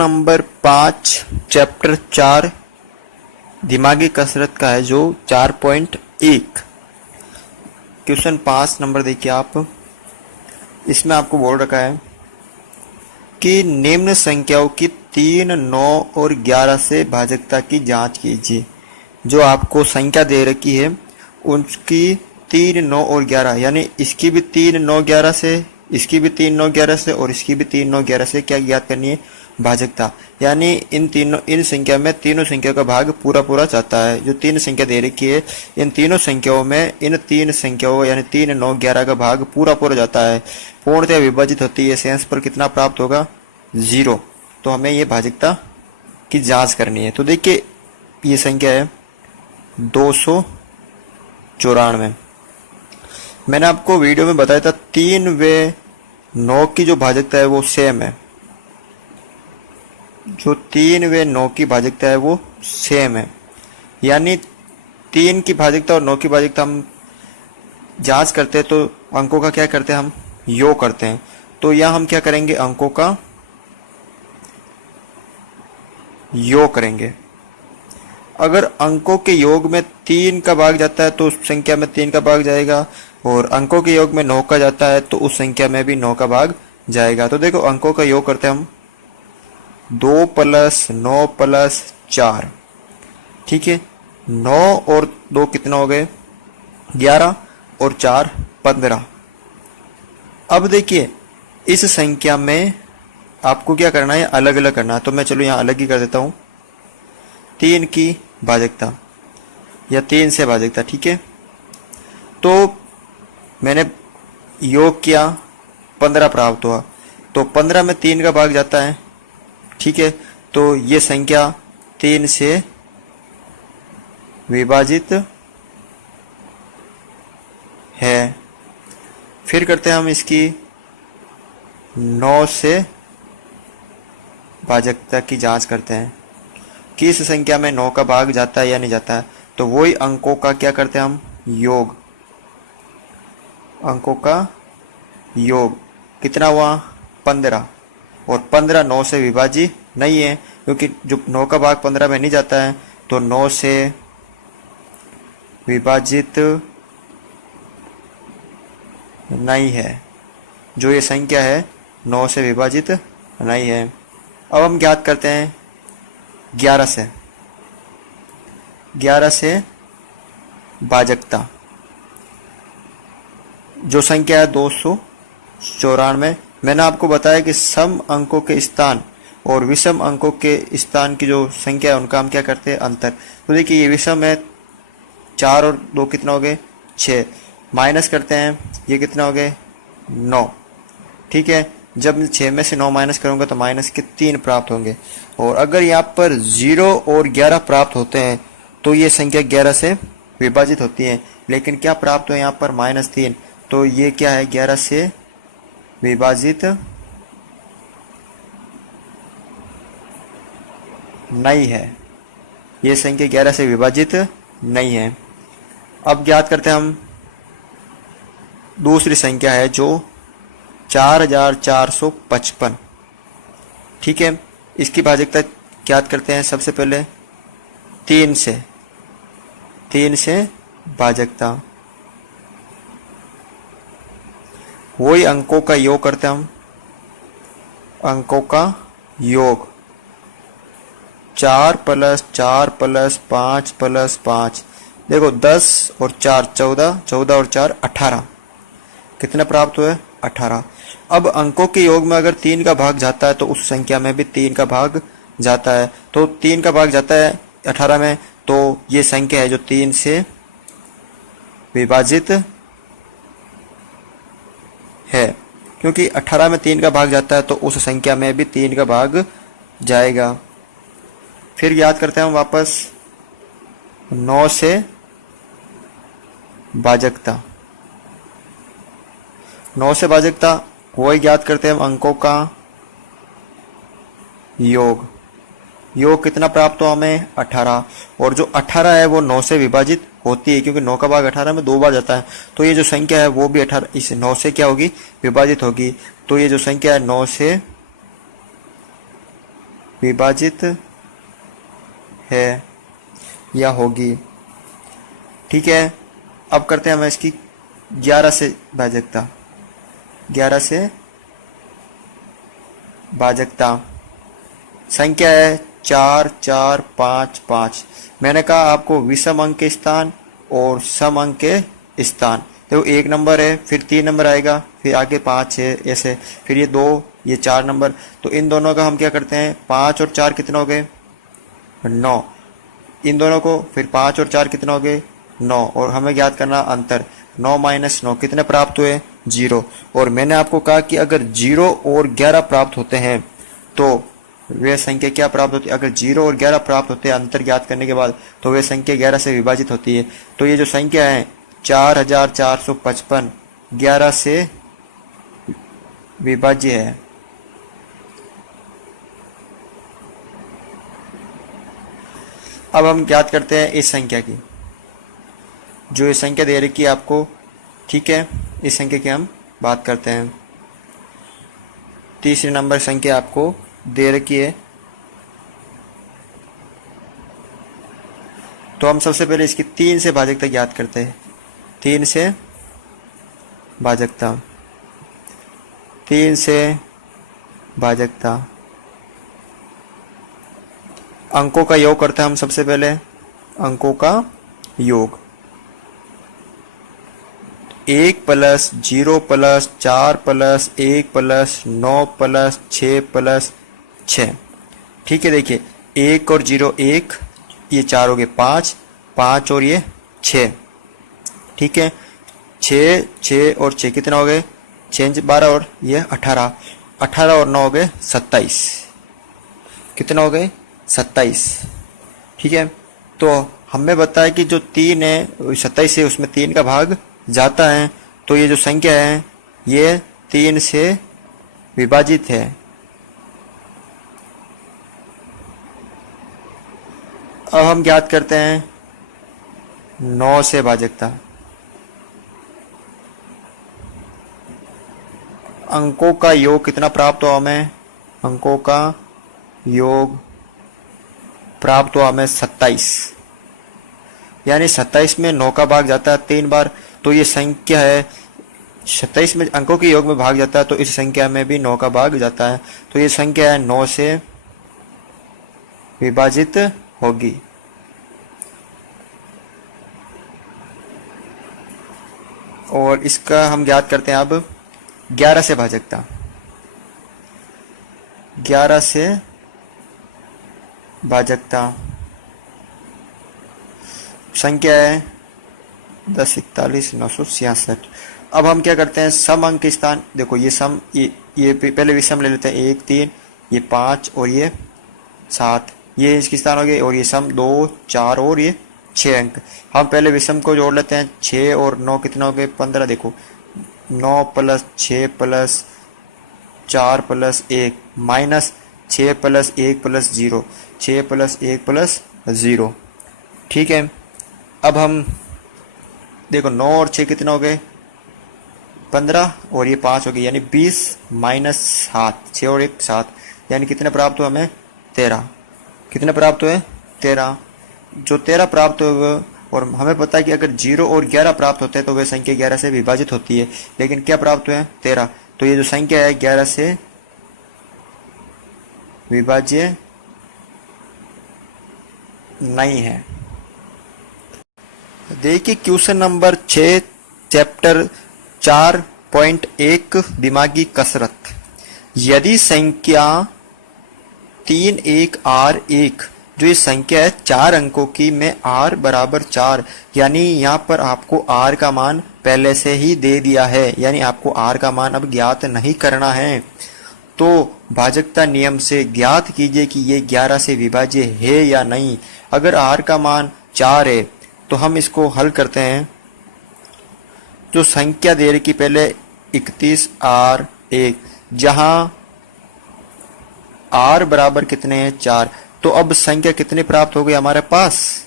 Number 5 chapter 4 दिमागी कसरत का है जो 4.1 क्वेश्चन 5 नंबर देखिए आप। इसमें आपको बोल रखा है कि निम्न संख्याओं की 3, 9 और 11 से भाजकता की जांच कीजिए। जो आपको संख्या दे रखी है उनकी 3, 9 और 11 यानी इसकी भी 3, 9, 11 से, इसकी भी 3, 9, 11 से और इसकी भी 3, 9, 11 से क्या ज्ञात करनी है? भाजकता। यानी इन संख्या में तीनों संख्या का भाग पूरा पूरा जाता है। जो तीन संख्या दे रखी है इन तीनों संख्याओं में इन तीन संख्याओं यानी 3, 9, 11 का भाग पूरा पूरा जाता है, पूर्णतः विभाजित होती है। शेष पर कितना प्राप्त होगा? 0। तो हमें ये भाजकता की जांच करनी है। तो देखिए ये संख्या है 294। मैंने आपको वीडियो में बताया था 3 व 9 की जो भाजकता है वो सेम है। जो 3 व 9 की भाजकता है वो सेम है, यानी 3 की भाजकता और 9 की भाजकता हम जांच करते हैं तो अंकों का क्या करते हैं? हम योग करते हैं। तो यहां हम क्या करेंगे? अंकों का योग करेंगे। अगर अंकों के योग में 3 का भाग जाता है तो उस संख्या में 3 का भाग जाएगा, और अंकों के योग में 9 का जाता है तो उस संख्या में भी 9 का भाग जाएगा। तो देखो अंकों का योग करते हैं हम 2 + 9 + 4। ठीक है, 9 और 2 कितना हो गए? 11 और 4 15। अब देखिए इस संख्या में आपको क्या करना है? अलग अलग करना है। तो मैं चलो यहां अलग ही कर देता हूं। 3 की भाजकता या 3 से भाजकता। ठीक है, तो मैंने योग किया, 15 प्राप्त हुआ। तो 15 में 3 का भाग जाता है। ठीक है, तो ये संख्या 3 से विभाजित है। फिर करते हैं हम इसकी 9 से भाजकता की जांच करते हैं कि इस संख्या में 9 का भाग जाता है या नहीं जाता है। तो वही अंकों का क्या करते हैं हम? योग। अंकों का योग कितना हुआ? 15। और 15 9 से विभाजित नहीं है, क्योंकि जो 9 का भाग 15 में नहीं जाता है तो 9 से विभाजित नहीं है। जो ये संख्या है 9 से विभाजित नहीं है। अब हम ज्ञात करते हैं 11 से। 11 से भाजकता। जो संख्या है 294। मैंने आपको बताया कि सम अंकों के स्थान और विषम अंकों के स्थान की जो संख्या है उनका हम क्या करते हैं? अंतर। तो देखिए ये विषम है, 4 और 2 कितना हो गए? 6। माइनस करते हैं, ये कितना हो गए? 9। ठीक है, जब 6 में से 9 माइनस करूंगा तो माइनस के 3 प्राप्त होंगे। और अगर यहाँ पर 0 और 11 प्राप्त होते हैं तो ये संख्या 11 से विभाजित होती है। लेकिन क्या प्राप्त हो यहाँ पर? -3। तो ये क्या है? 11 से विभाजित नहीं है। ये संख्या 11 से विभाजित नहीं है। अब ज्ञात करते हैं हम दूसरी संख्या है जो 4455। ठीक है, इसकी भाजकता ज्ञात करते हैं। सबसे पहले 3 से भाजकता। वही अंकों का योग करते हैं हम। अंकों का योग 4 + 4 + 5 + 5। देखो 10 और 4 14, 14 और 4 18। कितने प्राप्त हुए? 18। अब अंकों के योग में अगर 3 का भाग जाता है तो उस संख्या में भी 3 का भाग जाता है। तो 3 का भाग जाता है 18 में, तो ये संख्या है जो 3 से विभाजित है। क्योंकि 18 में 3 का भाग जाता है तो उस संख्या में भी 3 का भाग जाएगा। फिर याद करते हैं हम वापस 9 से भाजकता। 9 से भाजकता वही ज्ञात करते हैं हम अंकों का योग। योग कितना प्राप्त हुआ हमें? 18। और जो 18 है वो 9 से विभाजित होती है, क्योंकि 9 का भाग 18 में 2 बार जाता है। तो ये जो संख्या है वो भी 18 इस 9 से क्या होगी? विभाजित होगी। तो ये जो संख्या है 9 से विभाजित है या होगी। ठीक है, अब करते हैं हम इसकी 11 से भाजकता। 11 से भाजकता संख्या है 4 4 5 5। मैंने कहा आपको विषम अंक के स्थान और सम अंक के स्थान, तो 1 नंबर है, फिर 3 नंबर आएगा, फिर आगे 5 है, ऐसे, फिर ये 2, ये 4 नंबर। तो इन दोनों का हम क्या करते हैं, 5 और 4 कितने हो गए, 9। इन दोनों को फिर 5 और 4 कितने हो गए, 9। और हमें याद करना अंतर, 9 माइनस 9 कितने प्राप्त हुए, 0। और मैंने आपको कहा कि अगर 0 और 11 प्राप्त होते हैं तो वे संख्या क्या प्राप्त होती है, अगर 0 और 11 प्राप्त होते हैं अंतर ज्ञात करने के बाद, तो वे संख्या 11 से विभाजित होती है। तो ये जो संख्या है 4455 11 से विभाज्य है। अब हम ज्ञात करते हैं इस संख्या की, जो ये संख्या दे रखी है आपको। ठीक है, इस संख्या की हम बात करते हैं। तीसरे नंबर संख्या आपको दे रखी है, तो हम सबसे पहले इसकी 3 से भाजकता ज्ञात करते हैं। 3 से भाजकता, 3 से भाजकता, अंकों का योग करते हैं हम सबसे पहले, अंकों का योग। 1 plus 0 plus 4 plus 1 plus 9 plus 6 plus 6। ठीक है, देखिए 1 और 0 1, ये 4 हो गए 5, 5 और ये 6। ठीक है, 6 6 और 6 कितना हो गए, 6 12 और ये 18, 18 और 9 हो गए 27। कितना हो गए, 27। ठीक है, तो हमें बताया कि जो 3 है 27 है, उसमें 3 का भाग जाता है, तो ये जो संख्या है ये 3 से विभाजित है। अब हम ज्ञात करते हैं 9 से भाजकता। अंकों का योग कितना प्राप्त हुआ हमें, अंकों का योग प्राप्त हुआ हमें 27, यानी 27 में 9 का भाग जाता है 3 बार, तो ये संख्या है 27 में अंकों के योग में भाग जाता है, तो इस संख्या में भी 9 का भाग जाता है, तो ये संख्या है 9 से विभाजित होगी। और इसका हम ज्ञात करते हैं अब 11 से भाजकता। 11 से भाजकता संख्या है 10 41 966। अब हम क्या करते हैं, सम अंक के स्थान, देखो ये सम, ये पहले विषम ले लेते हैं, 1 3, ये 5 और ये 7, ये इसके स्थान हो गए, और ये सम 2 4 और ये 6 अंक। हम पहले विषम को जोड़ लेते हैं, 6 और 9 कितना हो गए, 15। देखो 9 plus 6 plus 4 plus 1 minus 6 plus 1 plus 0, 6 plus 1 plus 0। ठीक है, अब हम देखो 9 और 6 कितना हो गए, 15 और ये 5 हो गए, यानी 20 माइनस 7, 6 और 1 7, यानी कितने प्राप्त हुए हमें, 13। कितने प्राप्त हुए, 13। जो 13 प्राप्त हुए, और हमें पता है कि अगर 0 और 11 प्राप्त होते हैं तो वे संख्या 11 से विभाजित होती है, लेकिन क्या प्राप्त हुए, 13। तो ये जो संख्या है 11 से विभाज्य नहीं है। देखिए क्वेश्चन नंबर 6 चैप्टर 4.1 दिमागी कसरत। यदि संख्या 3 1 R 1, जो ये संख्या है 4 अंकों की, में R बराबर 4, यानी यहाँ पर आपको R का मान पहले से ही दे दिया है, यानी आपको R का मान अब ज्ञात नहीं करना है। तो भाजकता नियम से ज्ञात कीजिए कि ये 11 से विभाज्य है या नहीं। अगर R का मान 4 है तो हम इसको हल करते हैं। जो संख्या दे रखी पहले 31 R 1, जहां R बराबर कितने हैं, 4, तो अब संख्या कितनी प्राप्त हो गई हमारे पास,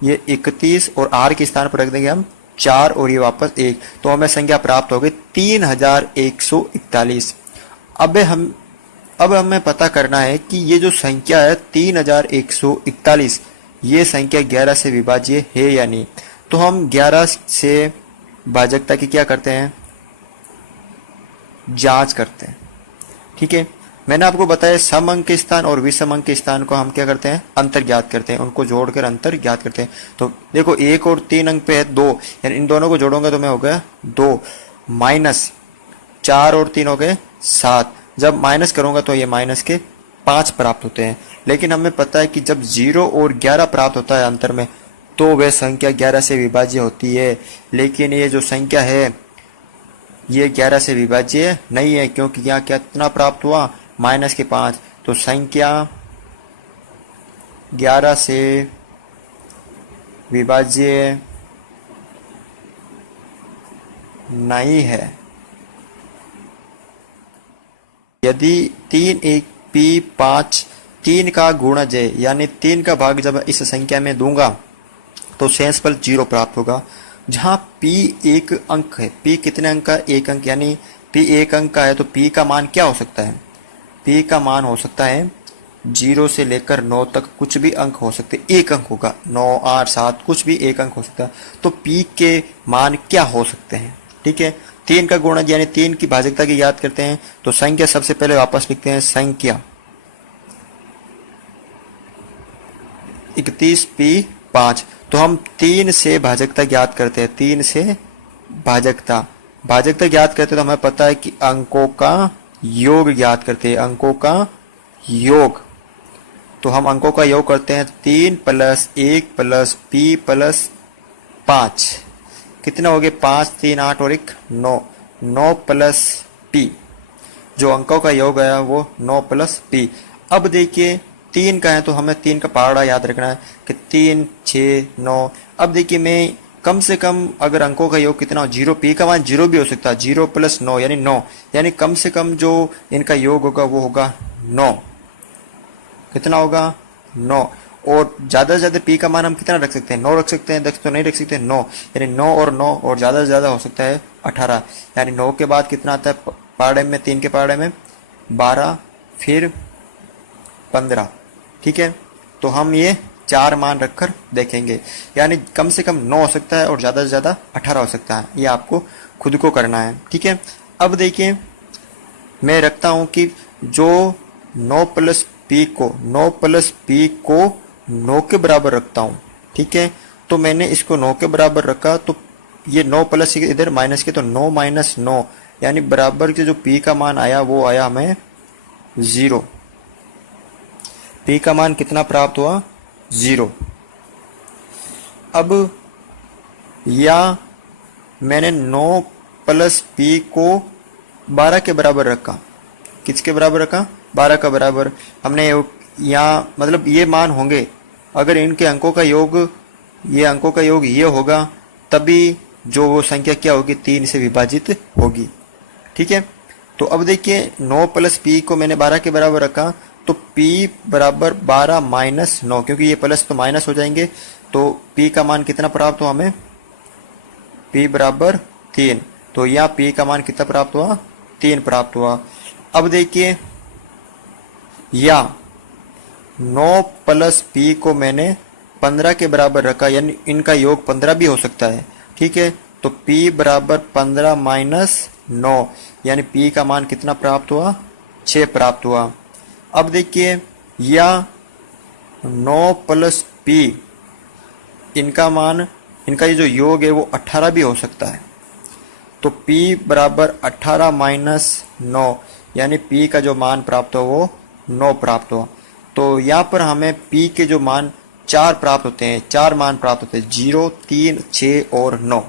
ये 31 और R के स्थान पर रख देंगे हम 4 और ये वापस 1, तो हमें संख्या प्राप्त हो गई 3141। अब हम अब हमें पता करना है कि ये जो संख्या है 3141, ये संख्या 11 से विभाज्य है या नहीं। तो हम 11 से भाजकता की क्या करते हैं, जांच करते हैं। ठीक है, मैंने आपको बताया सम अंक के स्थान और विषम अंक के स्थान को हम क्या करते हैं, अंतर ज्ञात करते हैं, उनको जोड़कर अंतर ज्ञात करते हैं। तो देखो 1 और 3 अंक पे है 2, यानी इन दोनों को जोड़ूंगा तो मैं हो गया 2, माइनस 4 और 3 हो गए 7, जब माइनस करूंगा तो ये माइनस के 5 प्राप्त होते हैं। लेकिन हमें पता है कि जब 0 और 11 प्राप्त होता है अंतर में, तो वह संख्या 11 से विभाज्य होती है। लेकिन ये जो संख्या है ये 11 से विभाज्य नहीं है, क्योंकि यहाँ कितना प्राप्त हुआ, माइनस के 5। तो संख्या 11 से विभाज्य नहीं है। यदि 3 1 p 5 3 का गुणज है, यानी 3 का भाग जब इस संख्या में दूंगा तो शेषफल 0 प्राप्त होगा। जहां p एक अंक है, p कितने अंक का, एक अंक, यानी p एक अंक का है, तो p का मान क्या हो सकता है, p का मान हो सकता है 0 से लेकर 9 तक कुछ भी अंक हो सकते, एक अंक होगा, 9 8 7 कुछ भी एक अंक हो सकता है। तो p के मान क्या हो सकते हैं। ठीक है, 3 का गुणज यानी 3 की भाजकता की याद करते हैं। तो संख्या सबसे पहले वापस लिखते हैं, संख्या 31p 5। तो हम 3 से भाजकता ज्ञात करते हैं, 3 से भाजकता ज्ञात करते हैं। तो हमें पता है कि अंकों का योग ज्ञात करते हैं, अंकों का योग। तो हम अंकों का योग करते हैं, 3 + 1 + p + 5 कितना हो गया, 5 3 8 और 1 9, 9 + p, जो अंकों का योग आया वो 9 + p। अब देखिए 3 का है तो हमें 3 का पहाड़ा याद रखना है कि 3 6 9। अब देखिए मैं कम से कम अगर अंकों का योग कितना हो, 0, p का मान 0 भी हो सकता है, 0 + 9 यानी 9, यानी कम से कम जो इनका योग होगा वो होगा 9। कितना होगा, 9। और ज्यादा से ज्यादा p का मान हम कितना रख सकते हैं, 9 रख सकते हैं, 10 तो नहीं रख सकते, 9, यानी 9 और 9 और ज्यादा से ज्यादा हो सकता है 18, यानी 9 के बाद कितना आता है पहाड़े में, 3 के पहाड़े में 12 फिर 15। ठीक है, तो हम ये 4 मान रखकर देखेंगे, यानी कम से कम 9 हो सकता है और ज्यादा से ज्यादा 18 हो सकता है। ये आपको खुद को करना है। ठीक है, अब देखिए मैं रखता हूं कि जो 9 + p को 9 के बराबर रखता हूं। ठीक है, तो मैंने इसको 9 के बराबर रखा, तो ये 9 प्लस इधर माइनस के, तो 9 - 9 यानी बराबर के जो p का मान आया वो आया हमें 0। p का मान कितना प्राप्त हुआ, 0। अब या मैंने 9 + p को 12 के बराबर रखा, किसके बराबर रखा, 12 का बराबर। हमने यहाँ मतलब ये मान होंगे अगर इनके अंकों का योग, ये अंकों का योग ये होगा, तभी जो वो संख्या क्या होगी, 3 से विभाजित होगी। ठीक है, तो अब देखिए 9 + p को मैंने 12 के बराबर रखा, तो p बराबर 12 - 9, क्योंकि ये प्लस तो माइनस हो जाएंगे, तो p का मान कितना प्राप्त हुआ हमें, p बराबर 3। तो यहाँ p का मान कितना प्राप्त हुआ, 3 प्राप्त हुआ। अब देखिए या 9 + p को मैंने 15 के बराबर रखा, यानी इनका योग 15 भी हो सकता है। ठीक है, तो p बराबर 15 - 9, यानी p का मान कितना प्राप्त हुआ, 6 प्राप्त हुआ। अब देखिए या 9 + p, इनका मान, इनका ये जो योग है वो 18 भी हो सकता है, तो p बराबर 18 - 9, यानी p का जो मान प्राप्त हो वो 9 प्राप्त हुआ। तो यहाँ पर हमें p के जो मान 4 प्राप्त होते हैं, 4 मान प्राप्त होते हैं, 0 3 6 और 9।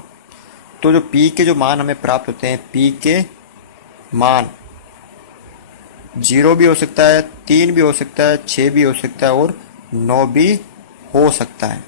तो जो p के जो मान हमें प्राप्त होते हैं, p के मान 0 भी हो सकता है, 3 भी हो सकता है, 6 भी हो सकता है और 9 भी हो सकता है।